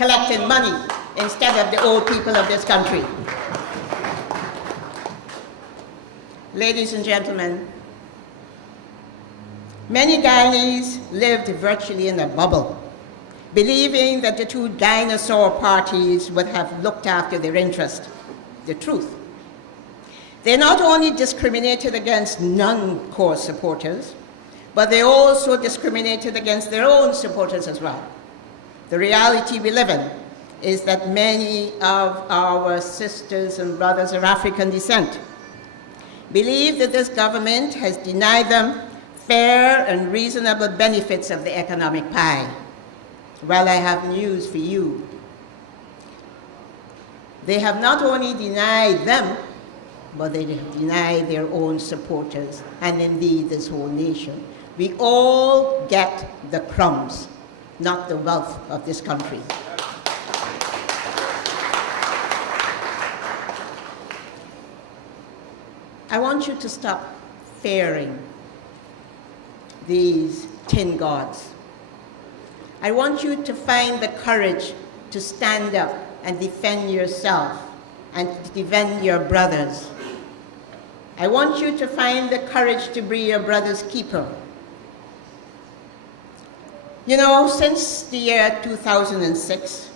collecting money instead of the old people of this country. Ladies and gentlemen, many Guyanese lived virtually in a bubble, believing that the two dinosaur parties would have looked after their interest. The truth: they not only discriminated against non-core supporters, but they also discriminated against their own supporters as well. The reality we live in is that many of our sisters and brothers of African descent believe that this government has denied them fair and reasonable benefits of the economic pie. Well, I have news for you. They have not only denied them, but they have denied their own supporters, and indeed this whole nation. We all get the crumbs, not the wealth of this country. I want you to stop fearing these tin gods. I want you to find the courage to stand up and defend yourself and to defend your brothers. I want you to find the courage to be your brother's keeper. You know, since the year 2006,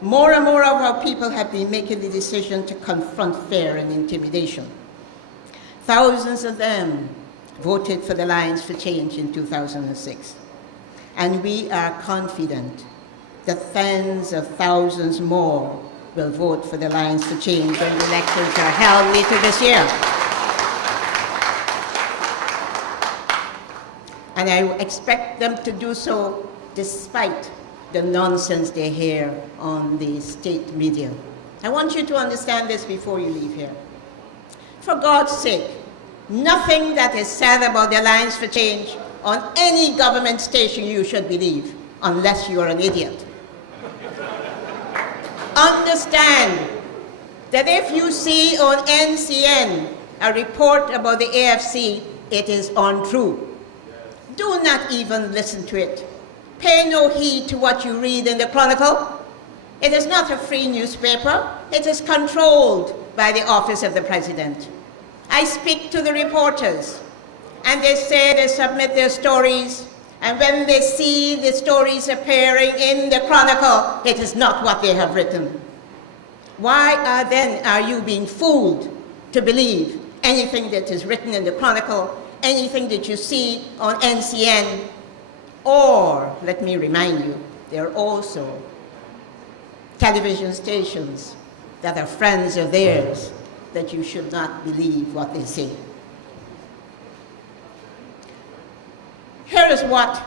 more and more of our people have been making the decision to confront fear and intimidation. Thousands of them voted for the Alliance for Change in 2006. And we are confident that tens of thousands more will vote for the Alliance for Change when the elections are held later this year. And I expect them to do so despite the nonsense they hear on the state media. I want you to understand this before you leave here. For God's sake, nothing that is said about the Alliance for Change on any government station you should believe, unless you are an idiot. Understand that if you see on NCN a report about the AFC, it is untrue. Do not even listen to it. Pay no heed to what you read in the Chronicle. It is not a free newspaper. It is controlled by the office of the President. I speak to the reporters, and they say they submit their stories, and when they see the stories appearing in the Chronicle, it is not what they have written. Why then are you being fooled to believe anything that is written in the Chronicle, anything that you see on NCN? Or, let me remind you, there are also television stations that are friends of theirs that you should not believe what they say. Here is what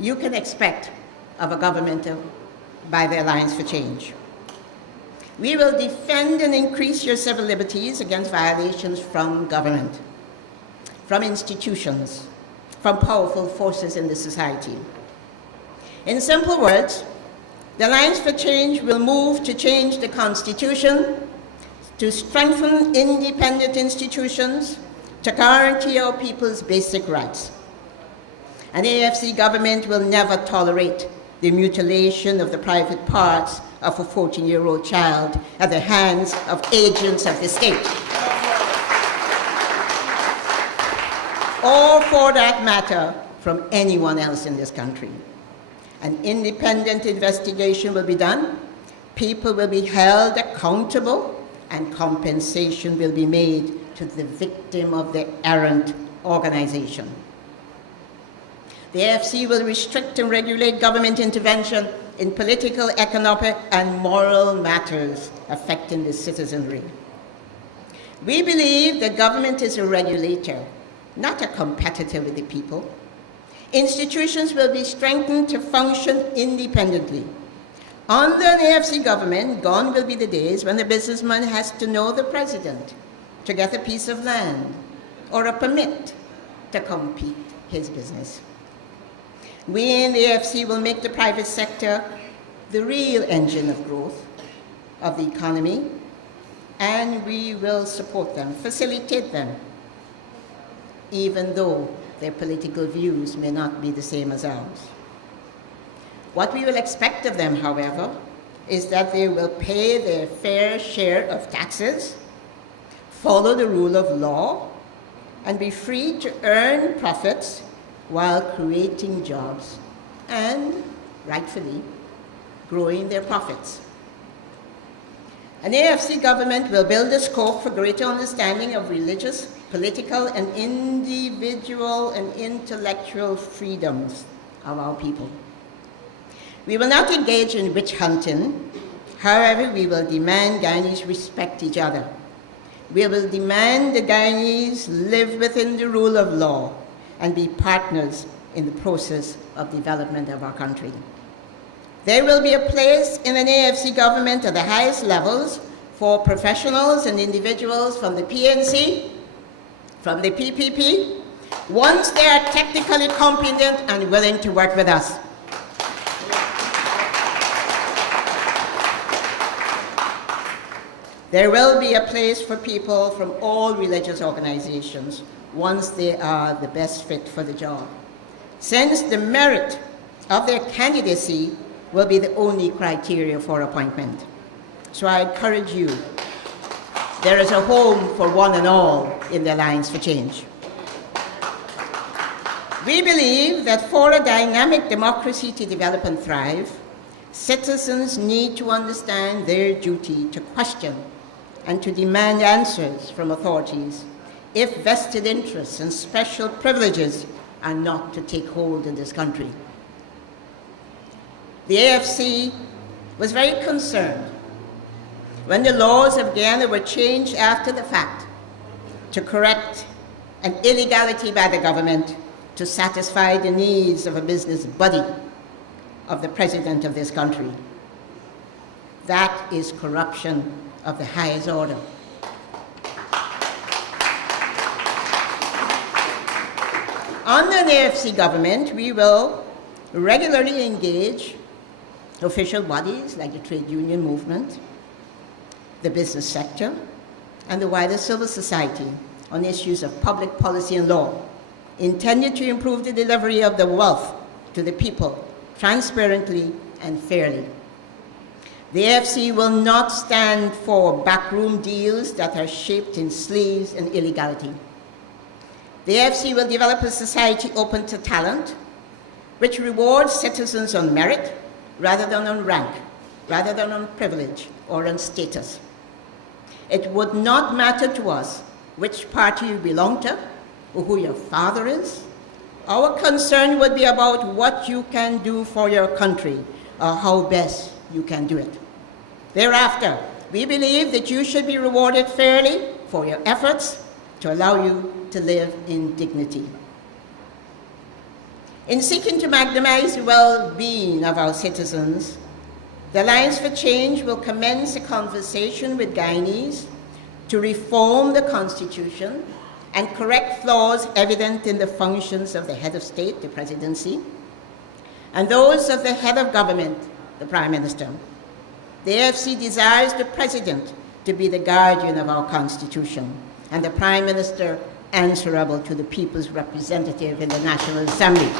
you can expect of a government by the Alliance for Change. We will defend and increase your civil liberties against violations from government, from institutions, from powerful forces in the society. In simple words, the Alliance for Change will move to change the Constitution, to strengthen independent institutions, to guarantee our people's basic rights. An AFC government will never tolerate the mutilation of the private parts of a 14-year-old child at the hands of agents of the state. Or, for that matter, from anyone else in this country. An independent investigation will be done, people will be held accountable, and compensation will be made to the victim of the errant organization. The AFC will restrict and regulate government intervention in political, economic, and moral matters affecting the citizenry. We believe that government is a regulator, not a competitor with the people. Institutions will be strengthened to function independently. Under an AFC government, gone will be the days when the businessman has to know the president to get a piece of land or a permit to complete his business. We in the AFC will make the private sector the real engine of growth of the economy, and we will support them, facilitate them, even though their political views may not be the same as ours. What we will expect of them, however, is that they will pay their fair share of taxes, follow the rule of law, and be free to earn profits while creating jobs and, rightfully, growing their profits. An AFC government will build a scope for greater understanding of religious, political, and individual and intellectual freedoms of our people. We will not engage in witch hunting. However, we will demand Guyanese respect each other. We will demand the Guyanese live within the rule of law and be partners in the process of development of our country. There will be a place in an AFC government at the highest levels for professionals and individuals from the PNC, from the PPP, once they are technically competent and willing to work with us. There will be a place for people from all religious organizations once they are the best fit for the job, since the merit of their candidacy will be the only criteria for appointment. So I encourage you, there is a home for one and all in the Alliance for Change. We believe that for a dynamic democracy to develop and thrive, citizens need to understand their duty to question and to demand answers from authorities if vested interests and special privileges are not to take hold in this country. The AFC was very concerned when the laws of Guyana were changed after the fact to correct an illegality by the government to satisfy the needs of a business buddy of the president of this country. That is corruption of the highest order. Under the AFC government, we will regularly engage official bodies like the trade union movement, the business sector, and the wider civil society on issues of public policy and law, intended to improve the delivery of the wealth to the people transparently and fairly. The AFC will not stand for backroom deals that are shaped in sleaze and illegality. The AFC will develop a society open to talent, which rewards citizens on merit rather than on rank, rather than on privilege or on status. It would not matter to us which party you belong to or who your father is. Our concern would be about what you can do for your country or how best you can do it. Thereafter, we believe that you should be rewarded fairly for your efforts to allow you to live in dignity. In seeking to maximize the well-being of our citizens, the Alliance for Change will commence a conversation with Guyanese to reform the Constitution and correct flaws evident in the functions of the head of state, the presidency, and those of the head of government, the Prime Minister. The AFC desires the President to be the guardian of our Constitution and the Prime Minister answerable to the people's representative in the National Assembly.